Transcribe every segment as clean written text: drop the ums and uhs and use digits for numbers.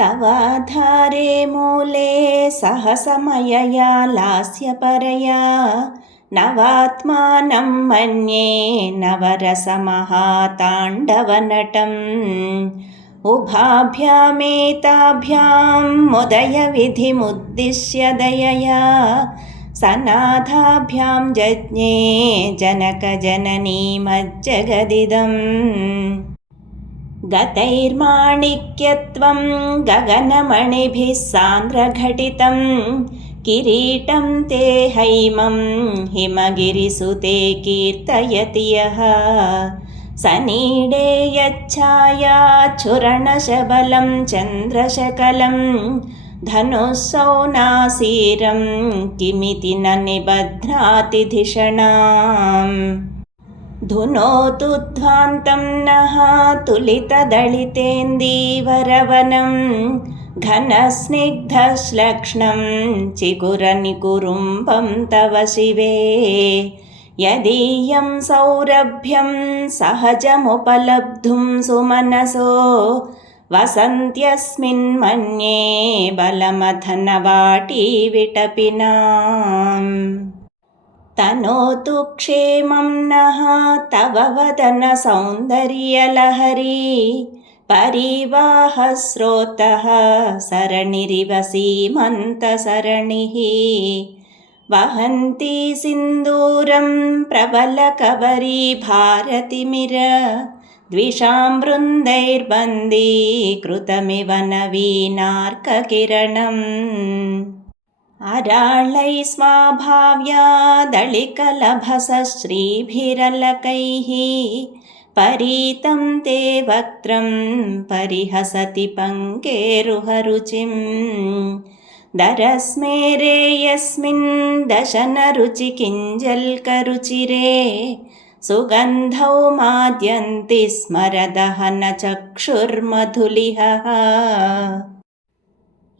तवाधारे मूले सहसमयया लास्यपरया नवात्मानं मन्ये नवरसमहाताण्डवनटम् उभाभ्यामेताभ्यामुदयविधिमुद्दिश्य दयया सनाथाभ्यां जज्ञे जनकजननीमज्जगदिदम् गतैर्माणिक्यत्वं गगनमणिभिः सान्द्रघटितं किरीटं ते हैमं हिमगिरिसुते कीर्तयति यः सनीडे यच्छायाच्छुरणशबलं चन्द्रशकलं धनुःसौनासीरं किमिति न निबध्नाति धिषणाम् धुनोतु ध्वान्तं नः तुलितदलितेन्दीवरवनं घनस्निग्धश्लक्ष्णं चिकुरनिकुरुम्बं तव शिवे यदीयं सौरभ्यं सहजमुपलब्धुं सुमनसो वसन्त्यस्मिन्मन्ये बलमथनवाटी विटपिनाम् तनोतु क्षेमं नः तव वदनसौन्दर्यलहरी परिवाहस्रोतः सरणिरिव सीमन्तसरणिः वहन्ती सिन्दूरं प्रबलकबरी भारतिमिर द्विषां वृन्दैर्बन्दीकृतमिव नवीनार्ककिरणम् अराळै स्वाभाव्यादलिकलभसश्रीभिरलकैः परीतं ते वक्त्रं परिहसति पङ्केरुहरुचिं दरस्मेरे यस्मिन् दशनरुचिकिञ्जल्करुचिरे सुगन्धौ माद्यन्ति स्मरदहनचक्षुर्मधुलिहः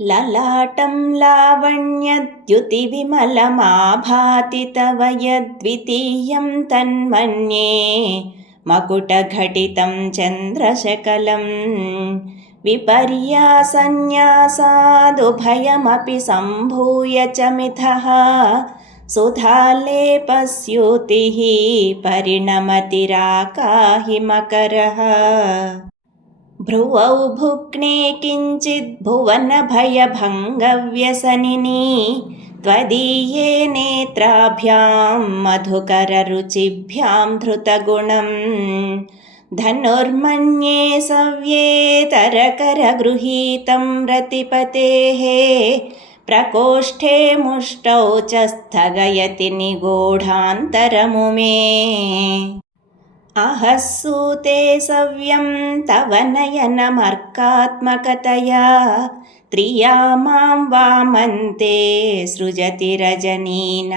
ललाटं लावण्यद्युतिविमलमाभाति तव यद्वितीयं तन्मन्ये मकुटघटितं चन्द्रशकलं विपर्यासन्न्यासादुभयमपि सम्भूय च मिथः सुधालेपस्यूतिः परिणमतिराकाहिमकरः भ्रुवौ भुग्ने किञ्चिद् भुवनभयभङ्गव्यसनिनी त्वदीये नेत्राभ्यां मधुकररुचिभ्यां धृतगुणं धनुर्मन्ये सव्येतरकरगृहीतं रतिपतेः प्रकोष्ठे मुष्टौ च स्थगयति निगूढान्तरमुमे अहस्सूते सव्यं तव नयनमर्कात्मकतया त्रिया मां वामन्ते सृजति रजनीनायकतया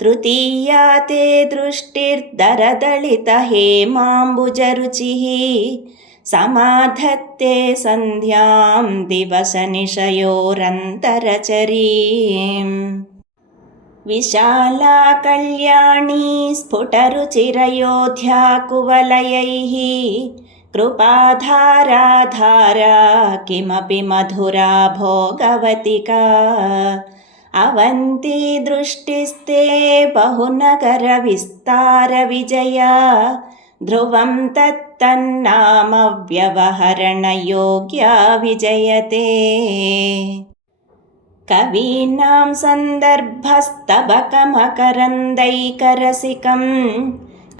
तृतीया ते दृष्टिर्दरदलितहेमाम्बुजरुचिः समाधत्ते सन्ध्यां दिवसनिशयोरन्तरचरीम् विशाला कल्याणी स्फुटरुचिरयोध्या कुवलयैः कृपाधाराधारा किमपि मधुरा भोगवतिका अवन्ती दृष्टिस्ते बहुनगरविस्तारविजया ध्रुवं तत्तन्नामव्यवहरणयोग्या विजयते कवीनां सन्दर्भस्तबकमकरन्दैकरसिकं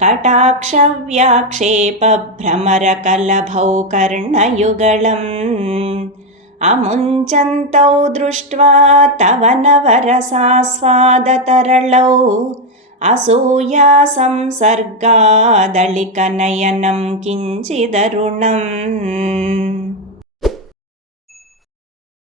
कटाक्षव्याक्षेपभ्रमरकलभौ कर्णयुगलम् अमुञ्चन्तौ दृष्ट्वा तव नवरसास्वादतरलौ असूयासंसर्गादलिकनयनं किञ्चिदरुणम्